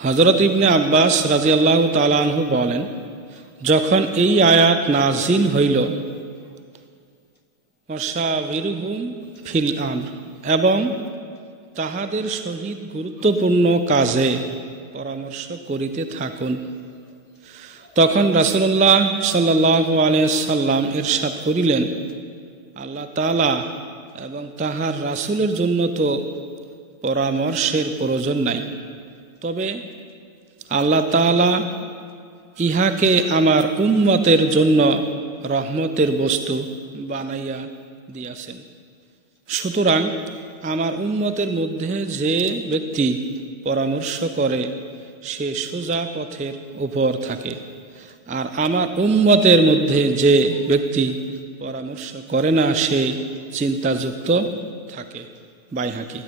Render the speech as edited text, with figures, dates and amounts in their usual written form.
হযরত ইবনে আব্বাস রাদিয়াল্লাহু তাআলা আনহু বলেন, যখন এই আয়াত নাযিল হইল, ওয়াশাবিরহুম ফিল আমর, এবং তাহাদের সহিত গুরুত্বপূর্ণ কাজে পরামর্শ করিতে থাকুন, তখন রাসূলুল্লাহ সাল্লাল্লাহু আলাইহি ওয়াসাল্লাম ইরশাদ করিলেন, আল্লাহ তাআলা এবং তাহার রাসূলের জন্য তো পরামর্শের প্রয়োজন নাই, তবে আল্লাহ তাআলা ইহাকে আমার উম্মতের জন্য রহমতের বস্তু বানাইয়া দিয়াছেন। সুতরাং আমার উম্মতের মধ্যে যে ব্যক্তি পরামর্শ করে সে সোজা পথের উপর থাকে, আর আমার উম্মতের মধ্যে যে ব্যক্তি পরামর্শ করে না সে চিন্তাযুক্ত থাকে। বাইহাকি।